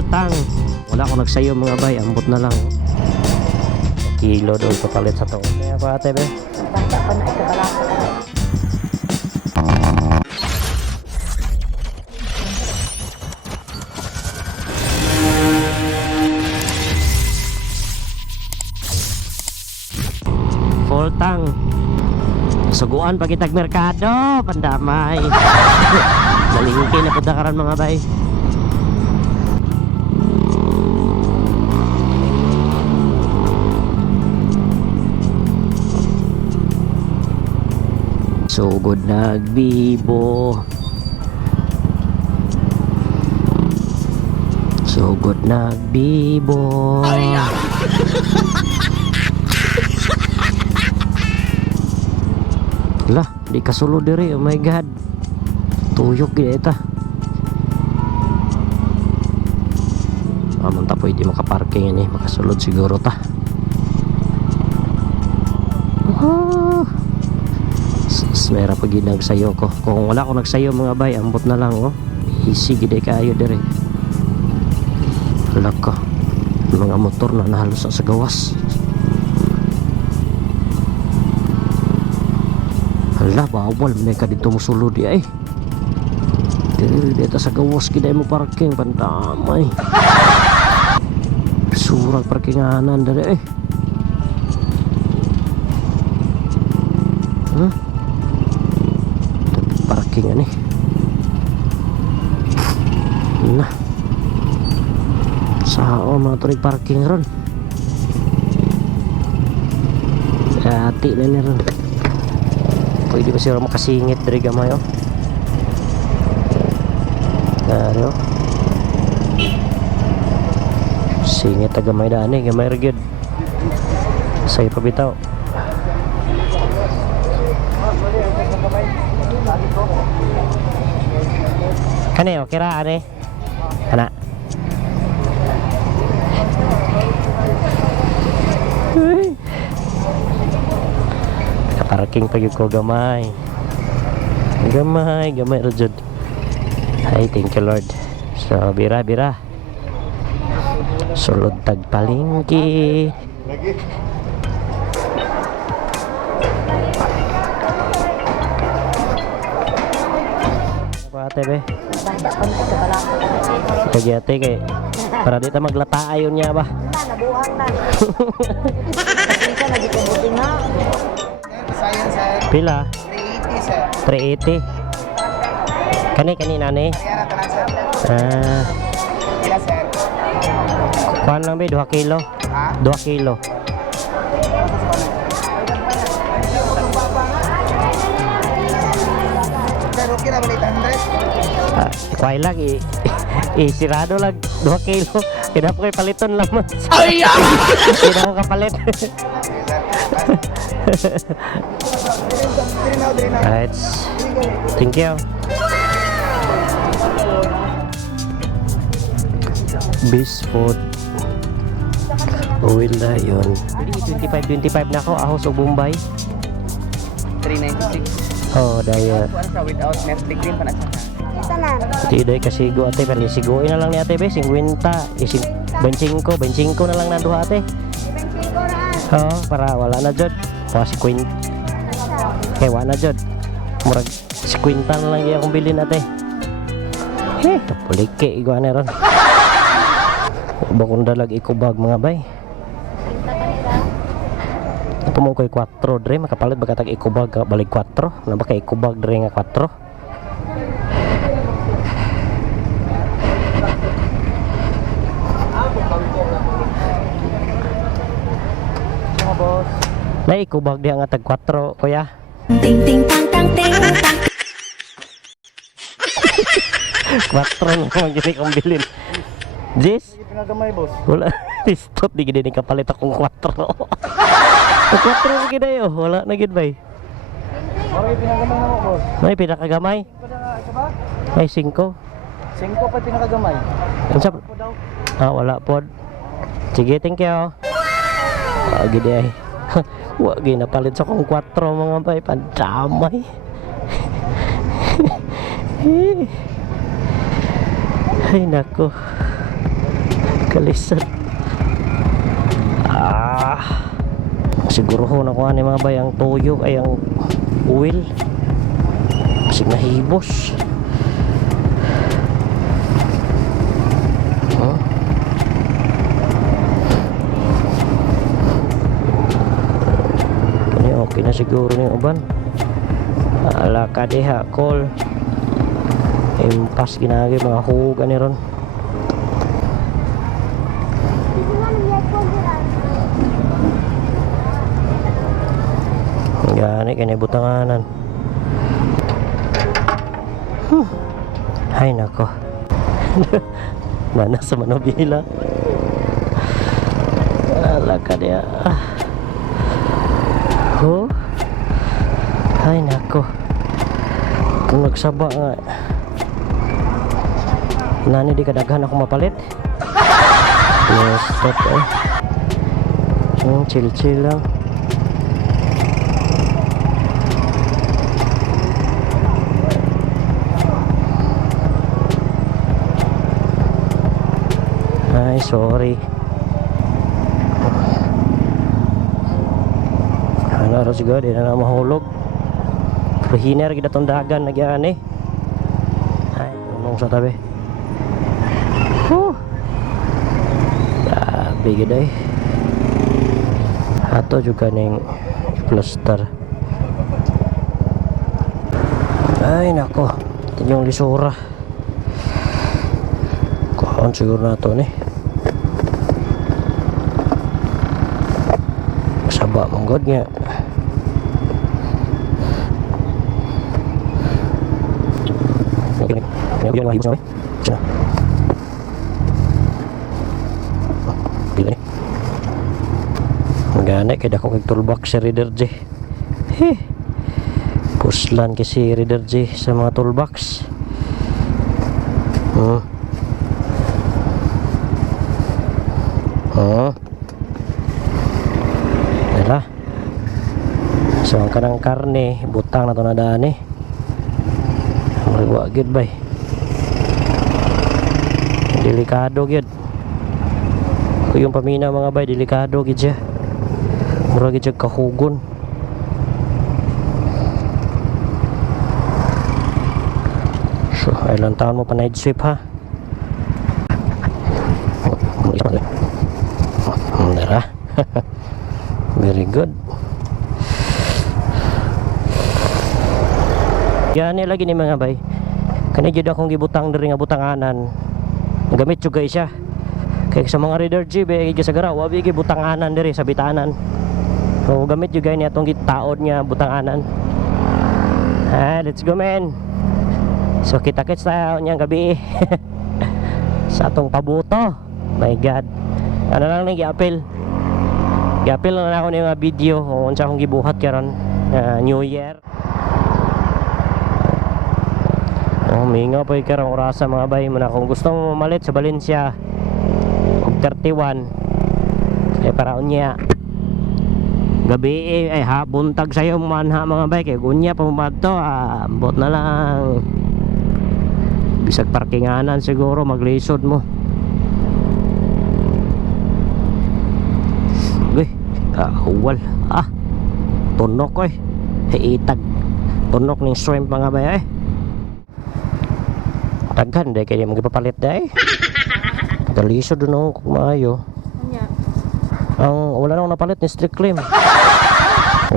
Full tank. Wala ko nagsayo mga bay, ambot na lang. Kilo doon papalit sa to. Kaya pa ate be. Full tank. Suguan pag itag merkado, pandamay. Malingki na punta karan mga bay. Sugod nagbibo. Sugod nagbibo. Lah, di kasulod diri. Oh my god. Tuyok gid eta. Amon ta pwede makaparking ini, makasulod siguro ta. Mera pag nagsayo ko. Kung wala ko nagsayo mga bay, ambot na lang oh. Easy gid kayo dire. Wala ka. Mga motor na nahalos sa gawas. Hala, bawal man ka dito musulod di ay. Dito sa gawas gid mo parking pandamay. Surag parkinganan dire eh. Parking ani. Nah. Sao mga turig parking ron. Hati na ni ron. Pwede ba siya makasingit dari gamay oh. Dari oh. Singit na gamay daan eh. Gamay rigid. Say pabitaw. Kani oh, kira ane. Kana. Parking pag ko gamay. Gamay rajud. Ay, thank you Lord. So, bira. Sulod tag palingki. Lagi. Ate be. Kaya ate kay para dito maglata ayon niya ba. Nabuhat na. Kasi lagi kabuti nga. Science sir. Pila? 380 sir. 380. Kani nani? Pila sir. Kuan lang be 2 kilo. Ha? 2 kilo. Okay na balik 100. Kuhay lang sirado lang 2 kilo. Kaya po kayo paliton lang mas. Ay! Kaya ko kapalit. Alright. Thank you. Bisfood. Oil na yun. 25 na ako. Ahos o Bombay. 396. Oh, daya. Without Netflix din pa na siya. Tidak kasigo ate, pero siguin na lang ni ate be, 50, 25 na lang na duha ate. 25 ra. Oh, para wala na jud. Pa 50. Kaya wala na jud. Murag 50 na lang gyud akong bilhin ate. Tapulike igwa na ron. Bakong dalag ikubag mga bay. Mo koy 4 dre makapalit baga tag ikubag balik 4 na baka ikubag dre nga 4. Na ikubag dia nga tag 4 kuya. Ting ting tang tang ting tang. 4 na gini kong bilin. Jis? Pinagamay boss. Wala. Stop di gini kapalit akong 4. 4 lagi dayo, wala na gid bay. Okay, pinagamay na mo boss. May pinakagamay. Ito ba? May 5. 5 pa pinakagamay. Unsa? Wala pod. Sige, thank you. Gid ay. Wa ginapalit sa kong 4 mga bay, pandamay. Ay nako. Kalisod. Siguro ho nakuha ni mga bay ang toyo ay ang oil. Kasi nahibos. Okay na siguro ni uban. Ala ka diha call. Impas ginagi mga huga ni ron. Gani kini butanganan. Hay nako. Mana sa manobila. Ala ka diha. Oh. Ay nako. Kung nagsaba nga. Nani di kadaghan ako mapalit. Yes, stop eh. Chill lang. Ay, sorry. Ano siguro, di na mahulog. Pero hiner kita itong dagan, nagyan eh. Ay, unong sa tabi. Grabe gid eh. Ato juga ning plaster. Ay, nako. Ito yung lisura. Kuhaan siguro na ito eh. Saba manggod nga. Ini lagi bos na. Bila ni. Magana kay dako kay toolbox si Reader J. Puslan kay si Reader J sa mga toolbox. Dala. So ang kanang karne butang na to na daan eh. Wag gid bay. Delikado gid. Kung yung pamina mga bay delikado gid siya. Mura gid siya kahugon. So, ilang taon mo pa night sweep ha? Nara. Very good. Yan lagi ni mga bay. Kani jud akong gibutang diri nga butanganan. Gamit jud siya. Kay sa mga Reader G be sa garaw wabi gi butanganan diri sa bitanan. So gamit jud ni atong gitaod nga butanganan. Let's go man. So kita-kits tayo niyang gabi. Sa atong pabuto. My God. Ano lang nang gi-appeal. Gi-appeal lang ako ni mga video unsa akong gibuhat karon New Year. Mingaw pa ikarang orasa mga bay mo na kung gusto mo mamalit sa Valencia og 31 ay paraon niya gabi ay ha buntag sayo manha mga bay kay gunya pa mamadto ambot na lang bisag parkinganan siguro maglisod mo uwal tunok ko itag tunok ning shrimp mga bay taghan dahil kaya magipapalit dahil galiso doon kung maayo ang wala nang napalit ni strict claim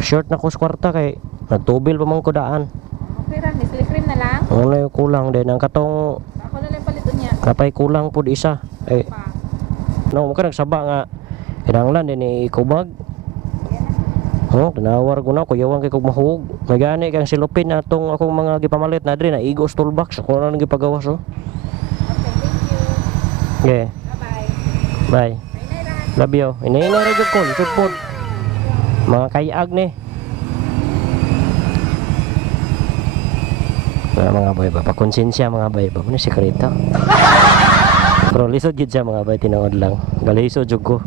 short na ko sa kwarta kay nagtubil pa mong kudaan pera ni strict claim na lang wala yung kulang din ang katong ako na lang palit niya kapay kulang po isa no maka nagsaba nga kinanglan din ikubag tinawar ko na kuyawan kay kog mahug may gani kang silupin na itong akong mga gipamalit na diri na igos toolbox ako na nang gipagawas okay thank you okay bye bye love you inaina ra jud ko support mga kayag ni mga bay ba pakonsensya mga bay ba mo ni sekreto pero lisod gid siya mga bay tinawad lang galisod jud ko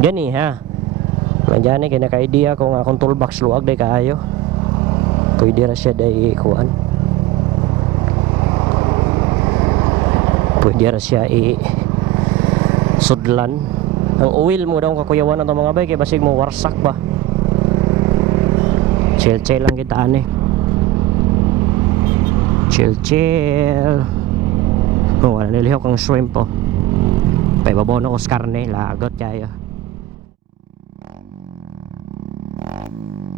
gani ha nandiyan kaya naka-idea kung akong toolbox luwag day kaayo pwede ra siya day kuan pwede ra siya sudlan. Ang oil mo daw kakuyawan na mga bay kay basig mo warsak ba. Chill lang kita ani. Chill. Oh, wala nilihaw kang shrimp po. Paibabaw na ko sa karne, lagot kayo.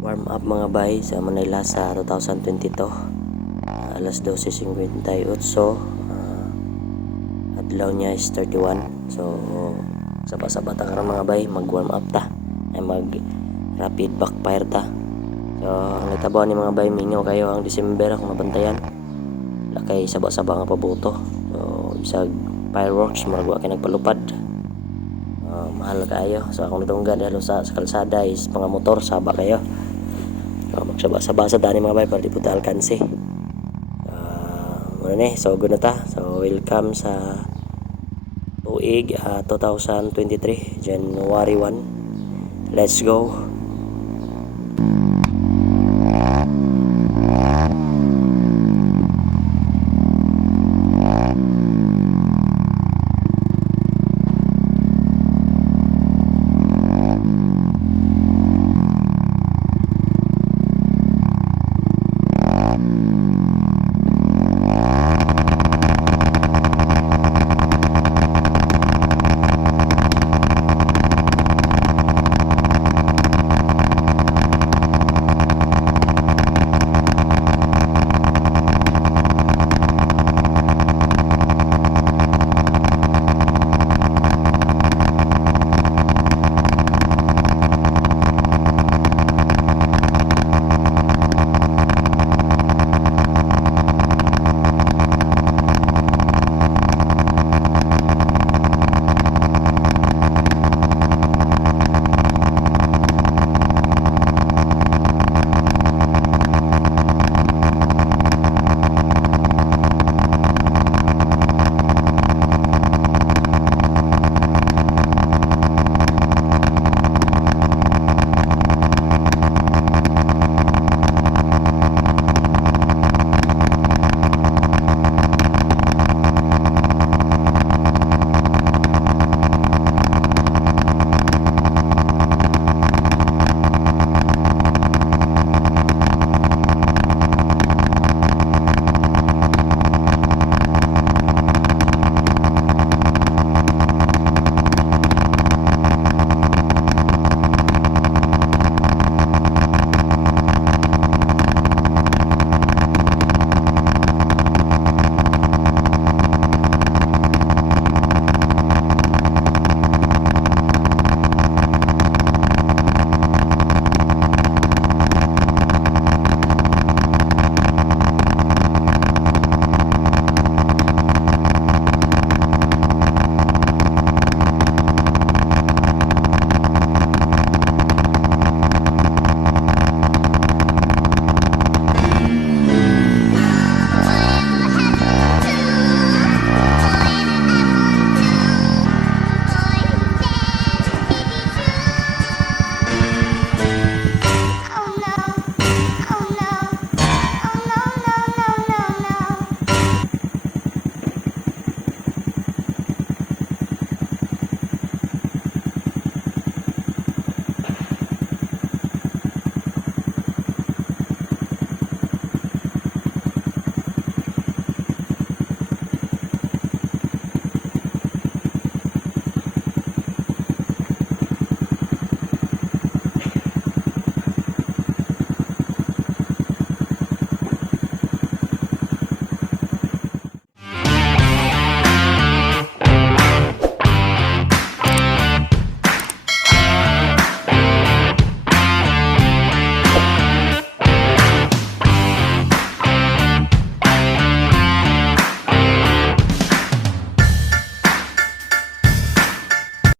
Warm up mga bay sa Manila sa 2022. Alas 12:58. Adlaw niya is 31. So saba-saba ta karon mga bay, mag-warm up ta. Ay mag rapid backfire ta. So ang nitabaw ni mga bay, mingaw kayo ang December akong nabantayan. Lakay saba-saba nga pabuto. So isag fireworks murag wa kay nagpalupad. Mahal kayo. So akong nitunggan dahil sa kalsada is mga motor saba kayo. So magsaba-saba sa dani mga bay para di puta alkanse. Muna ni, so good na ta. So welcome sa tuig 2023 January 1. Let's go.